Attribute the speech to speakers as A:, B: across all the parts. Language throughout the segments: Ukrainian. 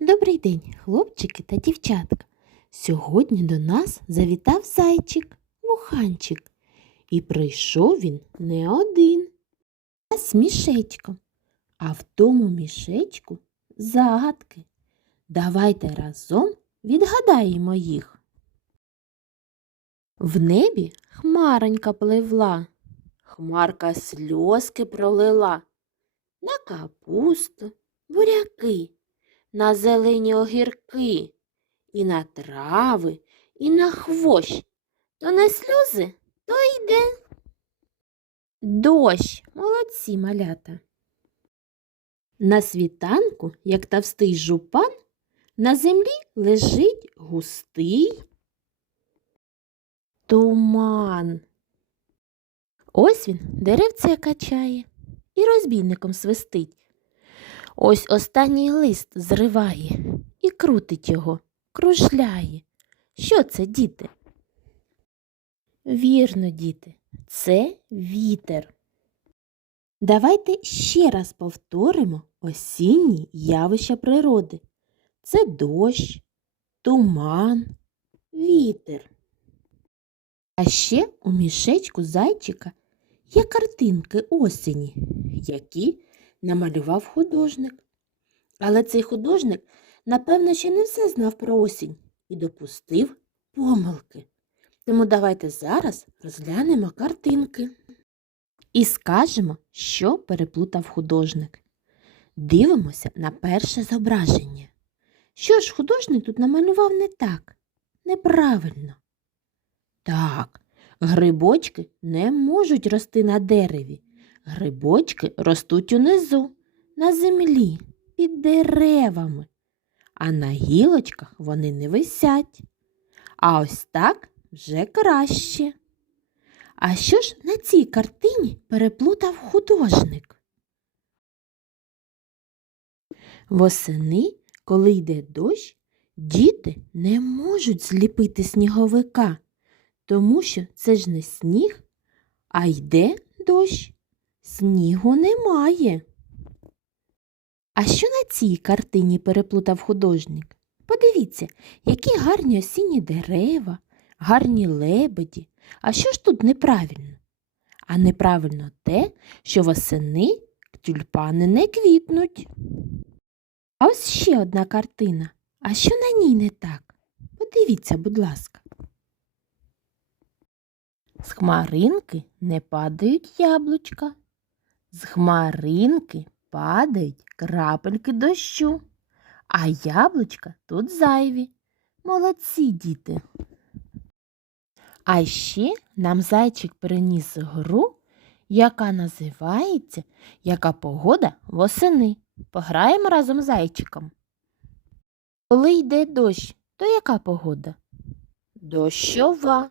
A: Добрий день, хлопчики та дівчатка. Сьогодні до нас завітав зайчик, вуханчик. І прийшов він не один, а з мішечком. А в тому мішечку загадки. Давайте разом відгадаємо їх. В небі хмаронька пливла, хмарка сльозки пролила на капусту, буряки на зелені огірки, і на трави, і на хвощ. То не сльози, то йде. Дощ, молодці малята. На світанку, як товстий жупан, на землі лежить густий туман. Ось він деревце качає і розбійником свистить. Ось останній лист зриває і крутить його, кружляє. Що це, діти? Вірно, діти, це вітер. Давайте ще раз повторимо осінні явища природи. Це дощ, туман, вітер. А ще у мішечку зайчика є картинки осені, які намалював художник. Але цей художник, напевно, ще не все знав про осінь і допустив помилки. Тому давайте зараз розглянемо картинки і скажемо, що переплутав художник. Дивимося на перше зображення. Що ж художник тут намалював не так, неправильно. Так, грибочки не можуть рости на дереві. Грибочки ростуть унизу, на землі, під деревами, а на гілочках вони не висять. А ось так вже краще. А що ж на цій картині переплутав художник? Восени, коли йде дощ, діти не можуть зліпити сніговика, тому що це ж не сніг, а йде дощ. Снігу немає. А що на цій картині переплутав художник? Подивіться, які гарні осінні дерева, гарні лебеді. А що ж тут неправильно? А неправильно те, що восени тюльпани не квітнуть. А ось ще одна картина. А що на ній не так? Подивіться, будь ласка. З хмаринки не падають яблучка. З хмаринки падають крапельки дощу, а яблучка тут зайві. Молодці діти. А ще нам зайчик приніс гру, яка називається Яка погода восени. Пограємо разом з зайчиком. Коли йде дощ, то яка погода? Дощова.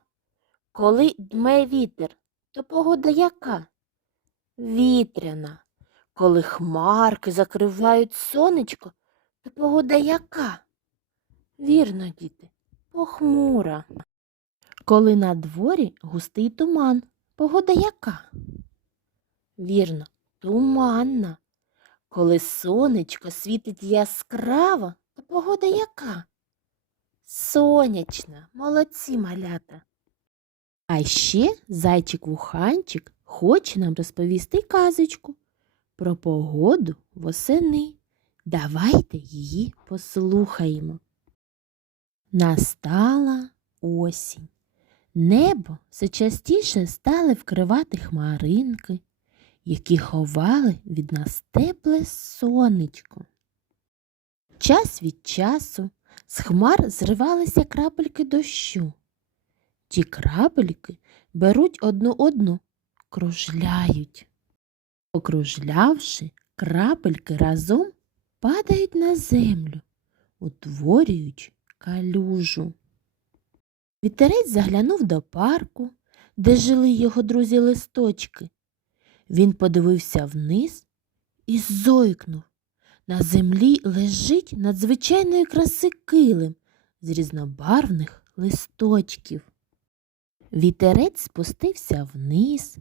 A: Коли дме вітер, то погода яка? Вітряна. Коли хмарки закривають сонечко, то погода яка? Вірно, діти, похмура. Коли на дворі густий туман, погода яка? Вірно, туманна. Коли сонечко світить яскраво, то погода яка? Сонячна, молодці малята. А ще зайчик-вуханчик хоче нам розповісти казочку про погоду восени. Давайте її послухаємо. Настала осінь. Небо все частіше стали вкривати хмаринки, які ховали від нас тепле сонечко. Час від часу з хмар зривалися крапельки дощу. Ті крапельки беруть одну одну, кружляють. Окружлявши, крапельки разом падають на землю, утворюючи калюжу. Вітерець заглянув до парку, де жили його друзі листочки. Він подивився вниз і зойкнув. На землі лежить надзвичайної краси килим з різнобарвних листочків. Вітерець спустився вниз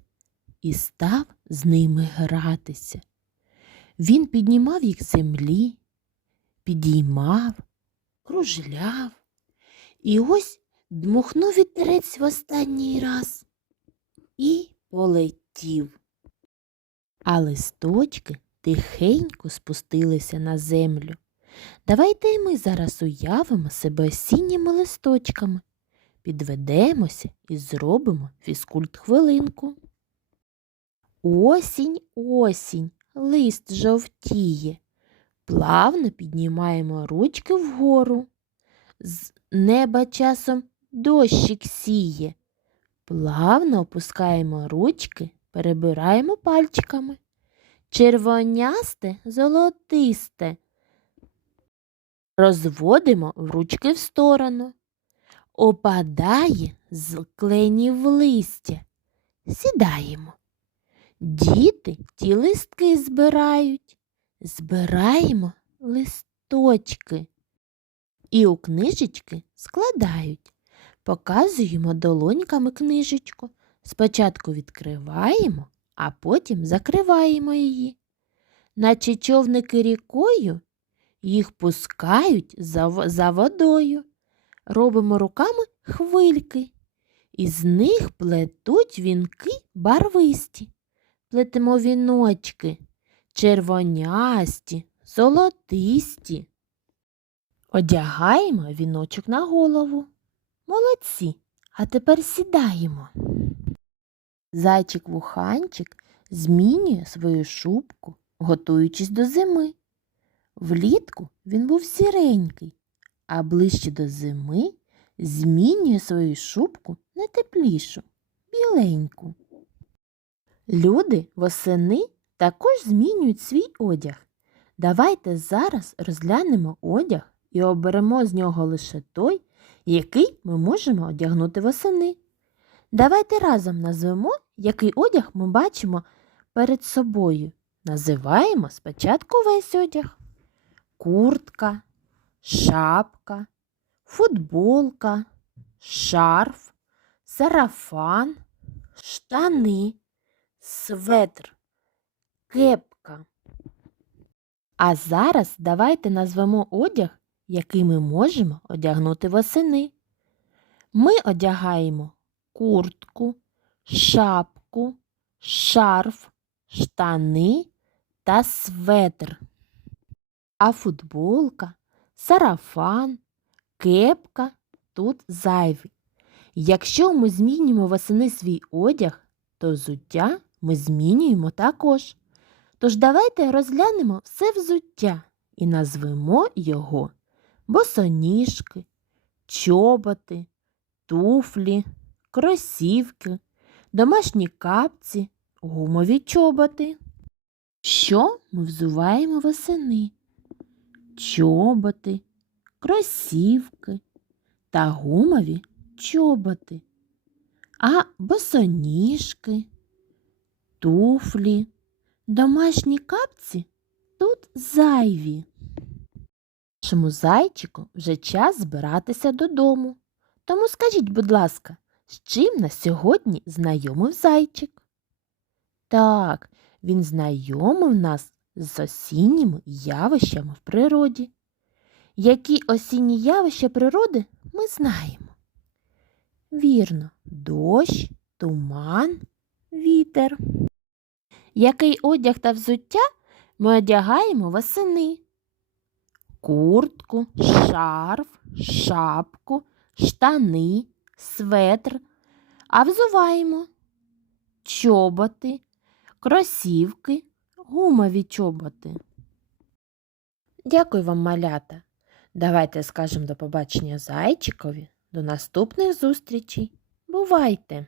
A: і став з ними гратися. Він піднімав їх з землі, підіймав, кружляв. І ось дмухнув вітерець в останній раз і полетів. А листочки тихенько спустилися на землю. Давайте і ми зараз уявимо себе осінніми листочками, підведемося і зробимо фізкульт хвилинку. Осінь, осінь, лист жовтіє. Плавно піднімаємо ручки вгору. З неба часом дощик сіє. Плавно опускаємо ручки, перебираємо пальчиками. Червонясте, золотисте. Розводимо ручки в сторону. Опадає з кленів листя. Сідаємо. Діти ті листки збирають. Збираємо листочки. І у книжечки складають. Показуємо долоньками книжечку. Спочатку відкриваємо, а потім закриваємо її. Наче човники рікою їх пускають за, за водою. Робимо руками хвильки. Із них плетуть вінки барвисті. Плетемо віночки червонясті, золотисті. Одягаємо віночок на голову. Молодці. А тепер сідаємо. Зайчик вуханчик змінює свою шубку, готуючись до зими. Влітку він був сіренький, а ближче до зими змінює свою шубку на теплішу, біленьку. Люди восени також змінюють свій одяг. Давайте зараз розглянемо одяг і оберемо з нього лише той, який ми можемо одягнути восени. Давайте разом назвемо, який одяг ми бачимо перед собою. Називаємо спочатку весь одяг. Куртка, шапка, футболка, шарф, сарафан, штани, светр, кепка. А зараз давайте назвемо одяг, який ми можемо одягнути восени. Ми одягаємо куртку, шапку, шарф, штани та светр. А футболка, сарафан, кепка тут зайві. Якщо ми змінюємо восени свій одяг, то взуття ми змінюємо також. Тож давайте розглянемо все взуття і назвемо його босоніжки, чоботи, туфлі, кросівки, домашні капці, гумові чоботи. Що ми взуваємо восени? Чоботи, кросівки та гумові чоботи, а босоніжки, туфлі, домашні капці тут зайві. Нашому зайчику вже час збиратися додому. Тому скажіть, будь ласка, з чим на сьогодні знайомив зайчик? Так, він знайомив нас з осінніми явищами в природі. Які осінні явища природи ми знаємо? Вірно, дощ, туман, вітер. Який одяг та взуття ми одягаємо восени? Куртку, шарф, шапку, штани, светр, а взуваємо чоботи, кросівки, гумові чоботи. Дякую вам, малята. Давайте скажемо до побачення зайчикові. До наступних зустрічей. Бувайте!